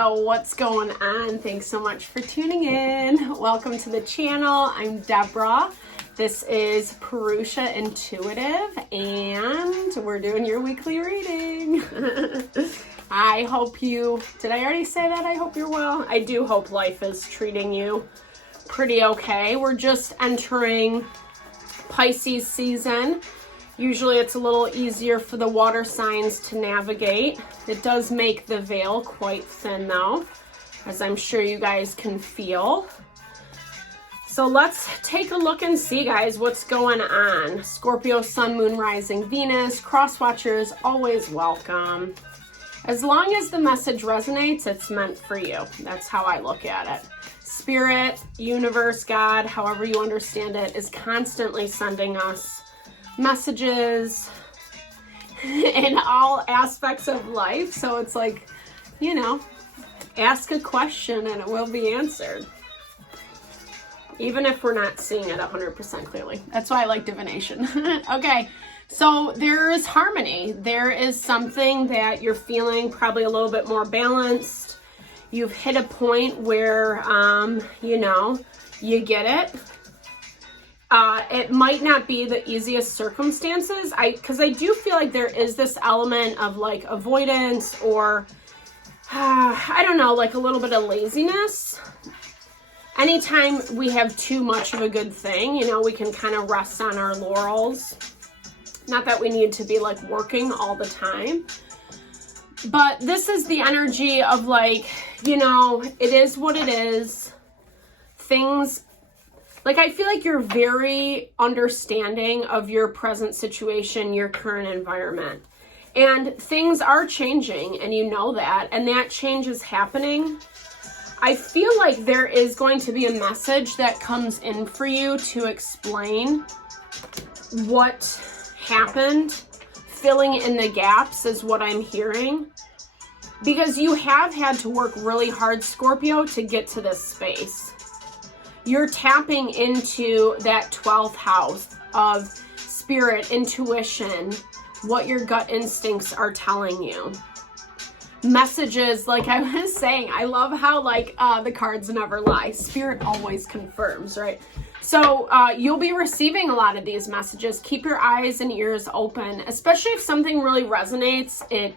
Scorpio, what's going on? Thanks so much for tuning in. Welcome to the channel. I'm Deborah. This is Purusha Intuitive, and we're doing your weekly reading. I hope you, did I already say that? I hope you're well. I do hope life is treating you pretty okay. We're just entering Pisces season. Usually it's a little easier for the water signs to navigate. It does make the veil quite thin though, as I'm sure you guys can feel. So let's take a look and see, guys, what's going on. Scorpio, Sun, Moon, Rising, Venus, cross watchers, always welcome. As long as the message resonates, it's meant for you. That's how I look at it. Spirit, universe, God, however you understand it, is constantly sending us messages in all aspects of life. So it's like, you know, ask a question and it will be answered, even if we're not seeing it 100% clearly. That's why I like divination. Okay, so there is harmony. There is something that you're feeling probably a little bit more balanced. You've hit a point where you know, you get it. It might not be the easiest circumstances, because I do feel like there is this element of like avoidance or, I don't know, like a little bit of laziness. Anytime we have too much of a good thing, you know, we can kind of rest on our laurels. Not that we need to be like working all the time, but this is the energy of like, you know, it is what it is. Things, like, I feel like you're very understanding of your present situation, your current environment. And things are changing, and you know that, and that change is happening. I feel like there is going to be a message that comes in for you to explain what happened. Filling in the gaps is what I'm hearing. Because you have had to work really hard, Scorpio, to get to this space. You're tapping into that 12th house of spirit, intuition, what your gut instincts are telling you. Messages, like I was saying, I love how like the cards never lie. Spirit always confirms, right? So you'll be receiving a lot of these messages. Keep your eyes and ears open, especially if something really resonates. It,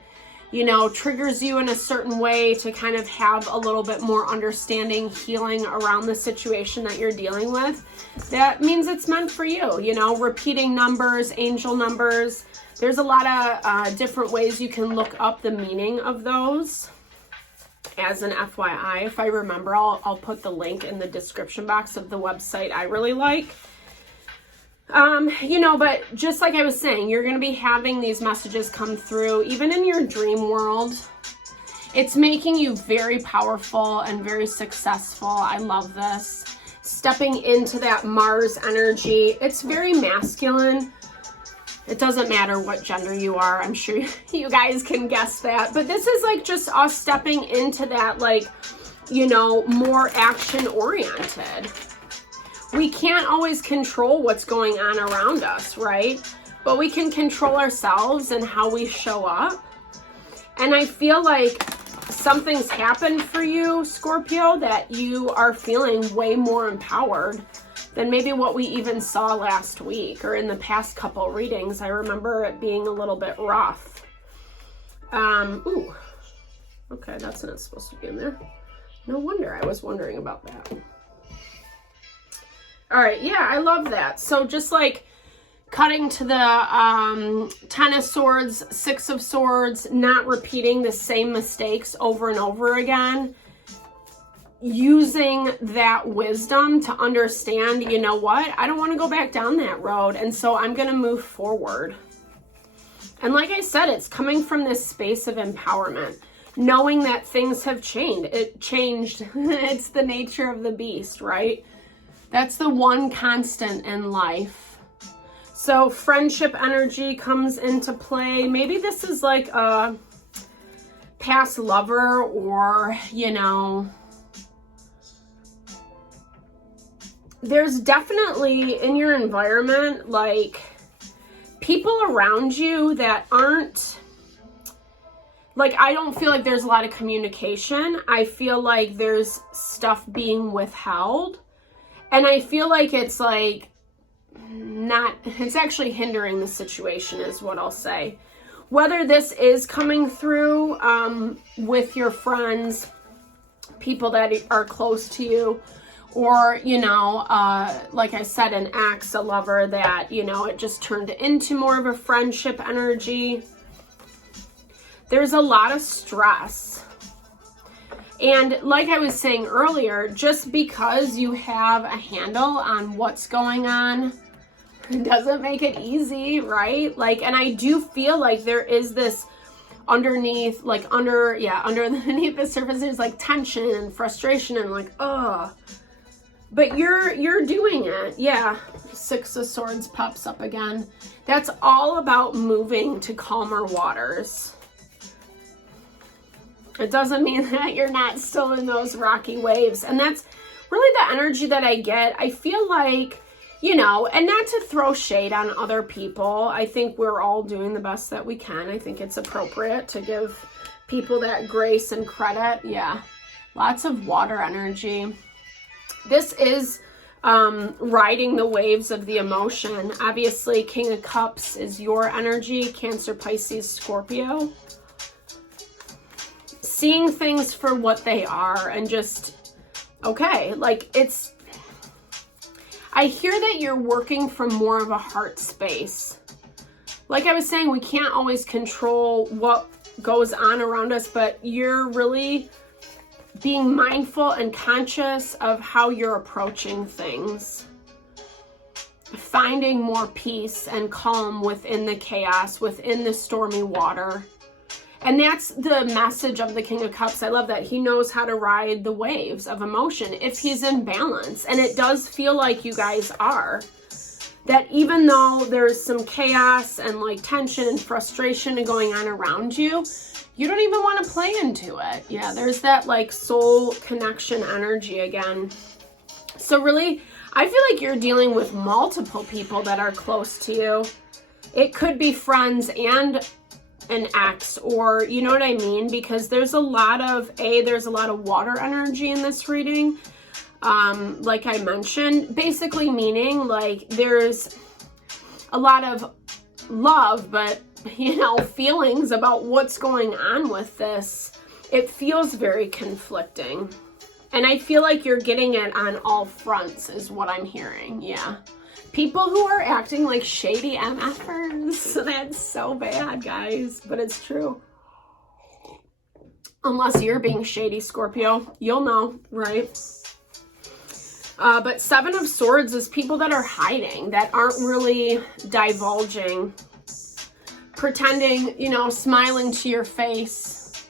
you know, triggers you in a certain way to kind of have a little bit more understanding, healing around the situation that you're dealing with. That means it's meant for you, you know, repeating numbers, angel numbers. There's a lot of different ways you can look up the meaning of those. As an FYI, if I remember, I'll put the link in the description box of the website I really like. You know, but just like I was saying, you're going to be having these messages come through, even in your dream world. It's making you very powerful and very successful. I love this. Stepping into that Mars energy. It's very masculine. It doesn't matter what gender you are. I'm sure you guys can guess that. But this is like just us stepping into that, like, you know, more action oriented. We can't always control what's going on around us, right? But we can control ourselves and how we show up. And I feel like something's happened for you, Scorpio, that you are feeling way more empowered than maybe what we even saw last week or in the past couple readings. I remember it being a little bit rough. Ooh, okay, that's not supposed to be in there. No wonder I was wondering about that. All right, yeah, I love that. So just like cutting to the 10 of Swords, 6 of Swords, not repeating the same mistakes over and over again. Using that wisdom to understand, you know what, I don't want to go back down that road. And so I'm going to move forward. And like I said, it's coming from this space of empowerment, knowing that things have changed. It changed. It's the nature of the beast, right? That's the one constant in life. So friendship energy comes into play. Maybe this is like a past lover, or, you know, there's definitely in your environment, like, people around you that aren't like, I don't feel like there's a lot of communication. I feel like there's stuff being withheld. And I feel like it's like it's actually hindering the situation is what I'll say. Whether this is coming through with your friends, people that are close to you, or, you know, like I said, an ex, a lover that, you know, it just turned into more of a friendship energy. There's a lot of stress. And like I was saying earlier, just because you have a handle on what's going on doesn't make it easy, right? Like, and I do feel like there is this underneath, like underneath the surface, there's like tension and frustration and like, but you're doing it. Yeah. Six of Swords pops up again. That's all about moving to calmer waters. It doesn't mean that you're not still in those rocky waves. And that's really the energy that I get. I feel like, you know, and not to throw shade on other people. I think we're all doing the best that we can. I think it's appropriate to give people that grace and credit. Yeah. Lots of water energy. This is riding the waves of the emotion. Obviously, King of Cups is your energy. Cancer, Pisces, Scorpio. Seeing things for what they are and just, okay, like it's, I hear that you're working from more of a heart space. Like I was saying, we can't always control what goes on around us, but you're really being mindful and conscious of how you're approaching things. Finding more peace and calm within the chaos, within the stormy water. And that's the message of the King of Cups. I love that. He knows how to ride the waves of emotion if he's in balance. And it does feel like you guys are. That even though there's some chaos and like tension and frustration going on around you, you don't even want to play into it. Yeah, there's that like soul connection energy again. So really, I feel like you're dealing with multiple people that are close to you. It could be friends and an ex, or you know what I mean? Because there's a lot of water energy in this reading. Like I mentioned, basically meaning like there's a lot of love, but you know, feelings about what's going on with this. It feels very conflicting. And I feel like you're getting it on all fronts is what I'm hearing. Yeah. People who are acting like shady MFers. That's so bad, guys, but it's true. Unless you're being shady, Scorpio, you'll know, right? But Seven of Swords is people that are hiding, that aren't really divulging, pretending, you know, smiling to your face,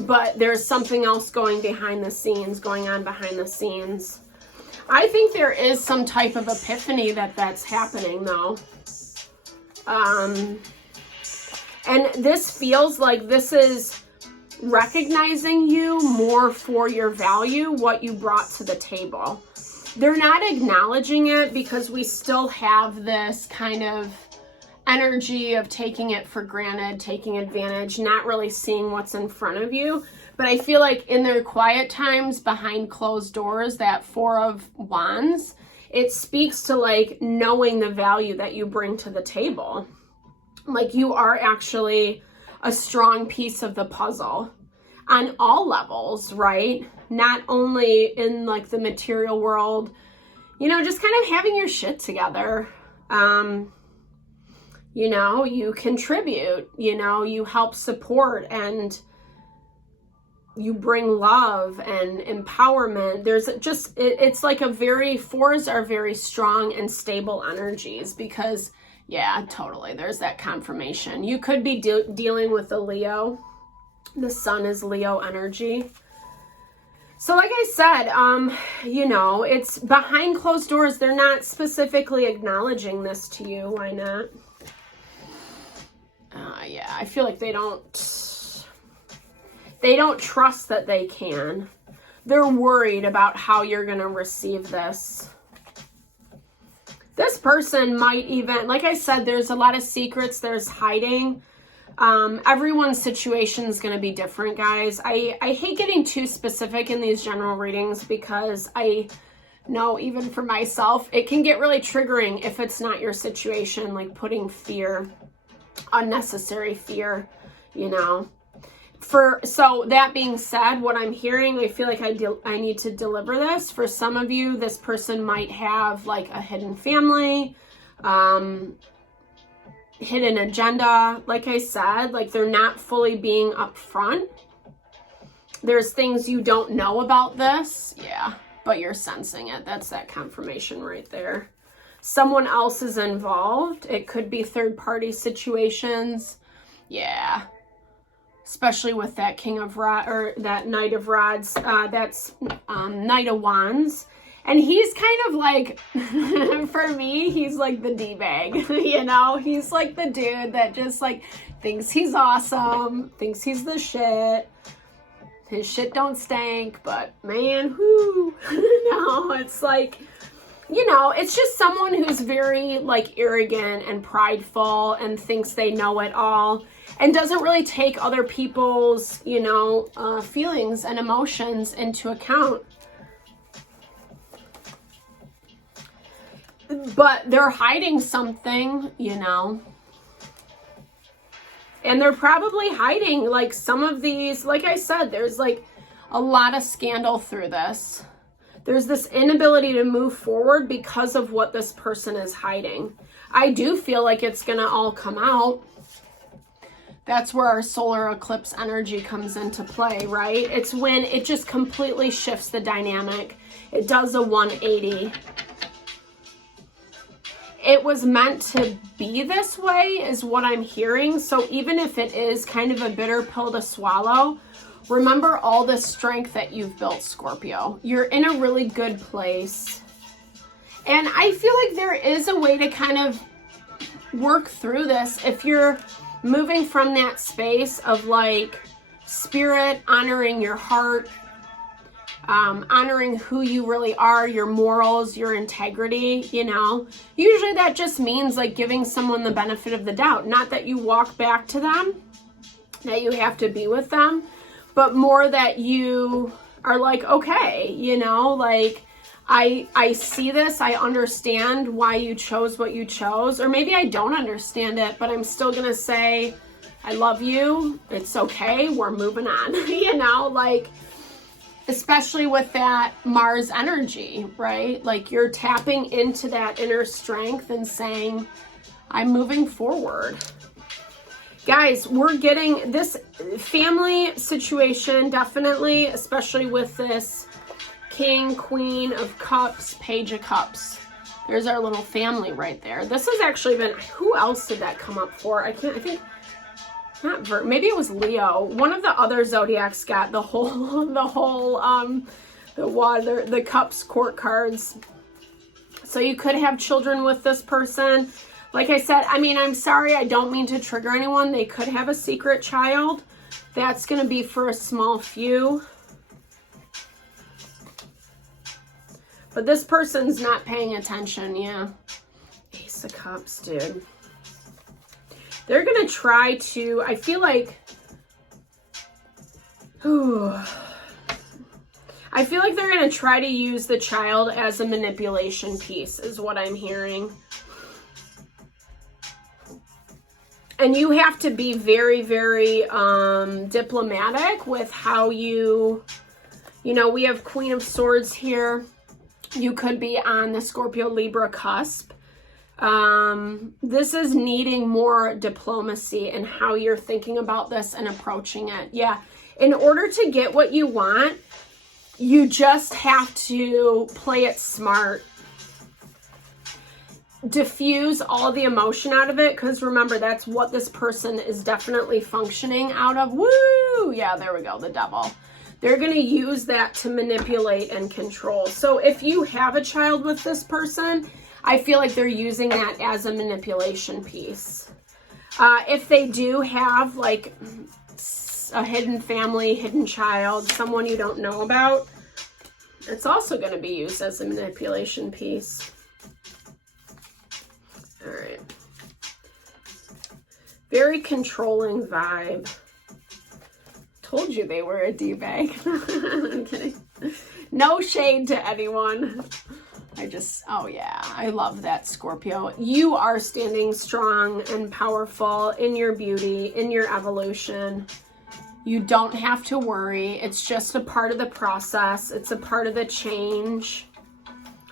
but there's something else going on behind the scenes. I think there is some type of epiphany that's happening though. And this feels like this is recognizing you more for your value, what you brought to the table. They're not acknowledging it because we still have this kind of energy of taking it for granted, taking advantage, not really seeing what's in front of you. But I feel like in their quiet times behind closed doors, that Four of Wands, it speaks to like knowing the value that you bring to the table. Like you are actually a strong piece of the puzzle on all levels, right? Not only in like the material world, you know, just kind of having your shit together. You know, you contribute, you know, you help support and you bring love and empowerment. There's just, it's like fours are very strong and stable energies because, yeah, totally. There's that confirmation. You could be dealing with a Leo. The sun is Leo energy. So like I said, you know, it's behind closed doors. They're not specifically acknowledging this to you. Why not? Yeah, I feel like they don't trust that they can. They're worried about how you're going to receive this. This person might even, like I said, there's a lot of secrets, there's hiding. Everyone's situation is going to be different, guys. I hate getting too specific in these general readings because I know even for myself, it can get really triggering if it's not your situation, like putting fear, unnecessary fear, you know. So that being said, what I'm hearing, I feel like I need to deliver this. For some of you, this person might have like a hidden family, hidden agenda. Like I said, like they're not fully being upfront. There's things you don't know about this. Yeah, but you're sensing it. That's that confirmation right there. Someone else is involved. It could be third-party situations. Yeah. Especially with that King of Rods, or that Knight of Rods, that's Knight of Wands. And he's kind of like, for me, he's like the D-bag, you know? He's like the dude that just like thinks he's awesome, thinks he's the shit. His shit don't stink, but man, whoo. No, it's like, you know, it's just someone who's very like arrogant and prideful and thinks they know it all. And doesn't really take other people's, you know, feelings and emotions into account. But they're hiding something, you know. And they're probably hiding, like, some of these, like I said, there's, like, a lot of scandal through this. There's this inability to move forward because of what this person is hiding. I do feel like it's going to all come out. That's where our solar eclipse energy comes into play, right? It's when it just completely shifts the dynamic. It does a 180. It was meant to be this way is what I'm hearing. So even if it is kind of a bitter pill to swallow, remember all the strength that you've built, Scorpio. You're in a really good place. And I feel like there is a way to kind of work through this if you're moving from that space of like spirit, honoring your heart, honoring who you really are, your morals, your integrity, you know. Usually that just means like giving someone the benefit of the doubt. Not that you walk back to them, that you have to be with them, but more that you are like, okay, you know, like I see this, I understand why you chose what you chose, or maybe I don't understand it, but I'm still gonna say, I love you, it's okay, we're moving on, you know, like, especially with that Mars energy, right? Like you're tapping into that inner strength and saying, I'm moving forward. Guys, we're getting this family situation, definitely, especially with this King, Queen of Cups, Page of Cups. There's our little family right there. This has actually been, who else did that come up for? I think, not maybe it was Leo. One of the other zodiacs got the Cups court cards. So you could have children with this person. Like I said, I mean, I'm sorry, I don't mean to trigger anyone. They could have a secret child. That's going to be for a small few. But this person's not paying attention, yeah. Ace of Cups, dude. They're going to try to, I feel like, I feel like they're going to try to use the child as a manipulation piece, is what I'm hearing. And you have to be very, very diplomatic with how you know, we have Queen of Swords here. You could be on the Scorpio Libra cusp. This is needing more diplomacy in how you're thinking about this and approaching it. Yeah, in order to get what you want, you just have to play it smart. Diffuse all the emotion out of it, because remember, that's what this person is definitely functioning out of. Woo! Yeah, there we go, the Devil. They're going to use that to manipulate and control. So if you have a child with this person, I feel like they're using that as a manipulation piece. If they do have like a hidden family, hidden child, someone you don't know about, it's also going to be used as a manipulation piece. All right. Very controlling vibe. Told you they were a D-bag. I'm kidding. No shade to anyone. Oh yeah, I love that, Scorpio. You are standing strong and powerful in your beauty, in your evolution. You don't have to worry. It's just a part of the process. It's a part of the change.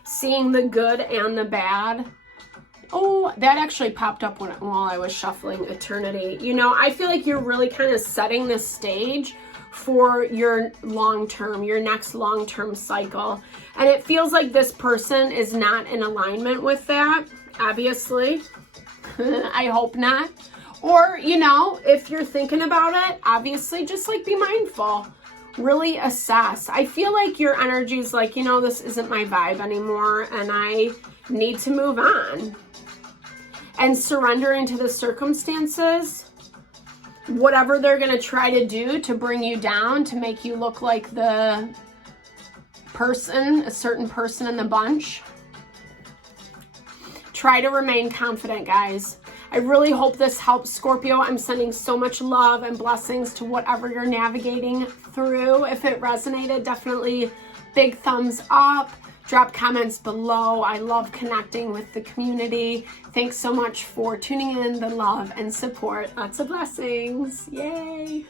Seeing the good and the bad. Oh, that actually popped up while I was shuffling Eternity. You know, I feel like you're really kind of setting the stage for your long-term, your next long-term cycle. And it feels like this person is not in alignment with that, obviously. I hope not. Or, you know, if you're thinking about it, obviously just like be mindful. Really assess. I feel like your energy is like, you know, this isn't my vibe anymore and I need to move on. And surrendering to the circumstances. Whatever they're going to try to do to bring you down, to make you look like the person, a certain person in the bunch. Try to remain confident, guys. I really hope this helps, Scorpio. I'm sending so much love and blessings to whatever you're navigating through. If it resonated, definitely big thumbs up. Drop comments below. I love connecting with the community. Thanks so much for tuning in, the love and support. Lots of blessings. Yay.